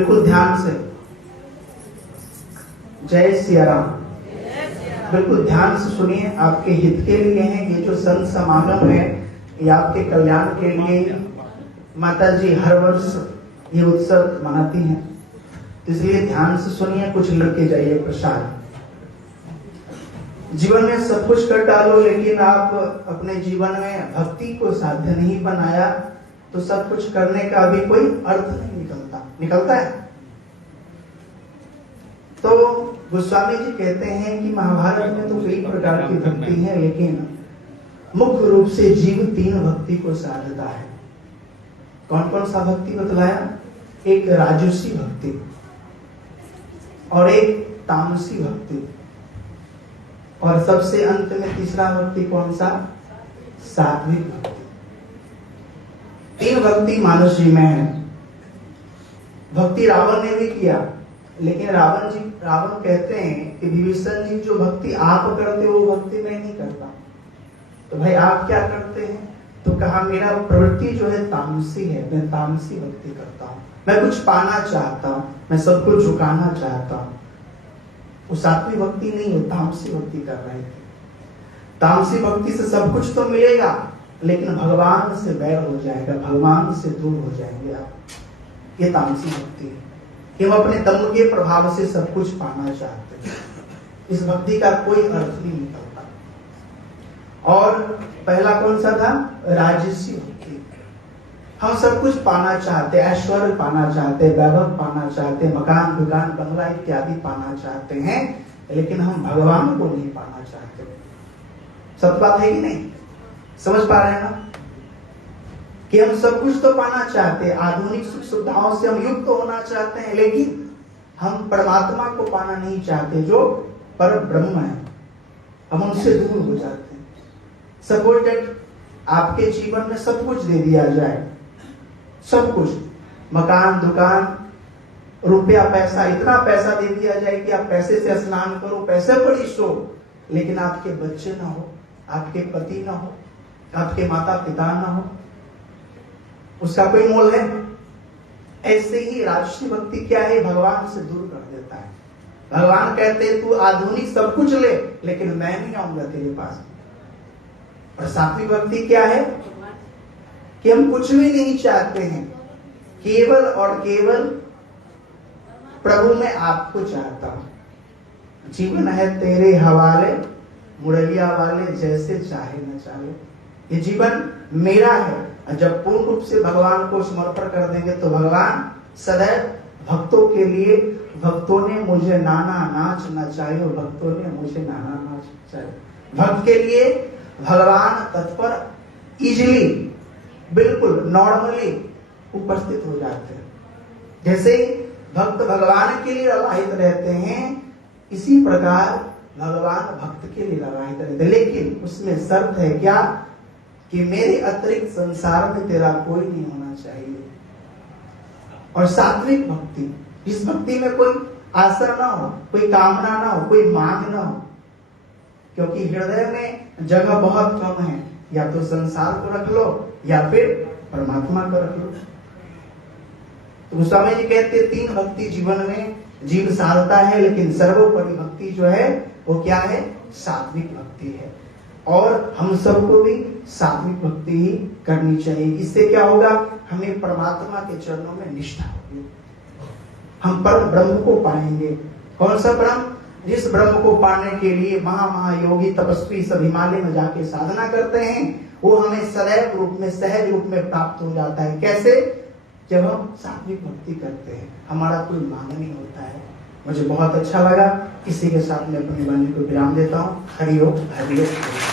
बिल्कुल ध्यान से। जय सिया राम। बिल्कुल ध्यान से सुनिए, आपके हित के लिए है ये जो संत समागम है, ये आपके कल्याण के लिए माता जी हर वर्ष ये उत्सव मनाती हैं, तो इसलिए ध्यान से सुनिए, कुछ लेके जाइए प्रसाद। जीवन में सब कुछ कर डालो, लेकिन आप अपने जीवन में भक्ति को साध्य नहीं बनाया तो सब कुछ करने का भी कोई अर्थ नहीं निकलता है। तो गोस्वामी जी कहते हैं कि महाभारत में तो कई प्रकार की भक्ति है, लेकिन मुख्य रूप से जीव 3 भक्ति को साधता है। कौन कौन सा भक्ति बतलाया? एक राजसी भक्ति और एक तामसी भक्ति, और सबसे अंत में तीसरा भक्ति कौन सा? सात्विक भक्ति। 3 भक्ति मानुष जी में है। भक्ति रावण ने भी किया, लेकिन रावण कहते हैं कि विभीषण जी जो भक्ति आप करते हो वो भक्ति मैं नहीं करता। तो भाई आप क्या करते हैं? तो कहा मेरा प्रवृत्ति जो है तामसी है, मैं तामसी भक्ति करता हूँ, मैं कुछ पाना चाहता हूँ, मैं सबको झुकाना चाहता हूँ। वो सात्विक भक्ति नहीं, वो तामसी भक्ति कर रहे थे। तामसी भक्ति से सब कुछ तो मिलेगा, लेकिन भगवान से बैर हो जाएगा, भगवान से दूर हो जाएंगे आप। ये तामसी भक्ति है कि हम अपने तम के प्रभाव से सब कुछ पाना चाहते हैं। इस भक्ति का कोई अर्थ नहीं निकलता। और पहला कौन सा था? राजसी भक्ति। हम सब कुछ पाना चाहते, ऐश्वर्य पाना चाहते, वैभव पाना चाहते, मकान दुकान बंगला इत्यादि पाना चाहते हैं, लेकिन हम भगवान को नहीं पाना चाहते। सत्य बात है कि नहीं? समझ पा रहे हैं ना कि हम सब कुछ तो पाना चाहते हैं, आधुनिक सुख सुविधाओं से हम युक्त होना चाहते हैं, लेकिन हम परमात्मा को पाना नहीं चाहते जो पर ब्रह्म है। हम उनसे दूर हो जाते हैं। सपोज दैट आपके जीवन में सब कुछ दे दिया जाए, सब कुछ, मकान दुकान रुपया पैसा, इतना पैसा दे दिया जाए कि आप पैसे से स्नान करो, पैसे पर ही सो, लेकिन आपके बच्चे ना हो, आपके पति ना हो, आपके माता पिता ना हो, उसका कोई मोल है? ऐसे ही राजसी भक्ति क्या है? भगवान से दूर कर देता है। भगवान कहते हैं तू आधुनिक सब कुछ ले, लेकिन मैं नहीं आऊंगा तेरे पास। और सात्विक भक्ति क्या है? कि हम कुछ भी नहीं चाहते हैं, केवल और केवल प्रभु मैं आपको चाहता हूं। जीवन है तेरे हवाले, मुरलिया वाले जैसे चाहे न चाहे। ये जीवन मेरा है। जब पूर्ण रूप से भगवान को समर्पण कर देंगे तो भगवान सदैव भक्तों के लिए, भक्तों ने मुझे नाना नाच नचायो, भक्तों ने मुझे नाना नाच नचायो। भक्त के लिए भगवान तत्पर इजीली, बिल्कुल नॉर्मली उपस्थित हो जाते हैं। जैसे भक्त भगवान के लिए ललायित रहते हैं, इसी प्रकार भगवान भक्त के लिए ललायित रहते हैं। लेकिन उसमें शर्त है क्या? कि मेरे अतिरिक्त संसार में तेरा कोई नहीं होना चाहिए। और सात्विक भक्ति, इस भक्ति में कोई आशा ना हो, कोई कामना ना हो, कोई मांग ना हो, क्योंकि हृदय में जगह बहुत कम है। या तो संसार को रख लो या फिर परमात्मा को रख लो। तो गोस्वामी जी कहते 3 भक्ति जीवन में जीव साधता है, लेकिन सर्वोपरि भक्ति जो है वो क्या है? सात्विक भक्ति है। और हम सबको भी सात्विक भक्ति ही करनी चाहिए। इससे क्या होगा? हमें परमात्मा के चरणों में निष्ठा होगी, हम परम ब्रह्म को पाएंगे। कौन सा ब्रह्म? जिस ब्रह्म को पाने के लिए महायोगी तपस्वी सब हिमालय में जाके साधना करते हैं, वो हमें सदैव रूप में, सहज रूप में प्राप्त हो जाता है। कैसे? जब हम सात्विक भक्ति करते हैं, हमारा कोई मांग नहीं होता है। मुझे बहुत अच्छा लगा। इसी के साथ मैं अपनी वाणी को विराम देता हूँ। हरि ओम, हरि ओम।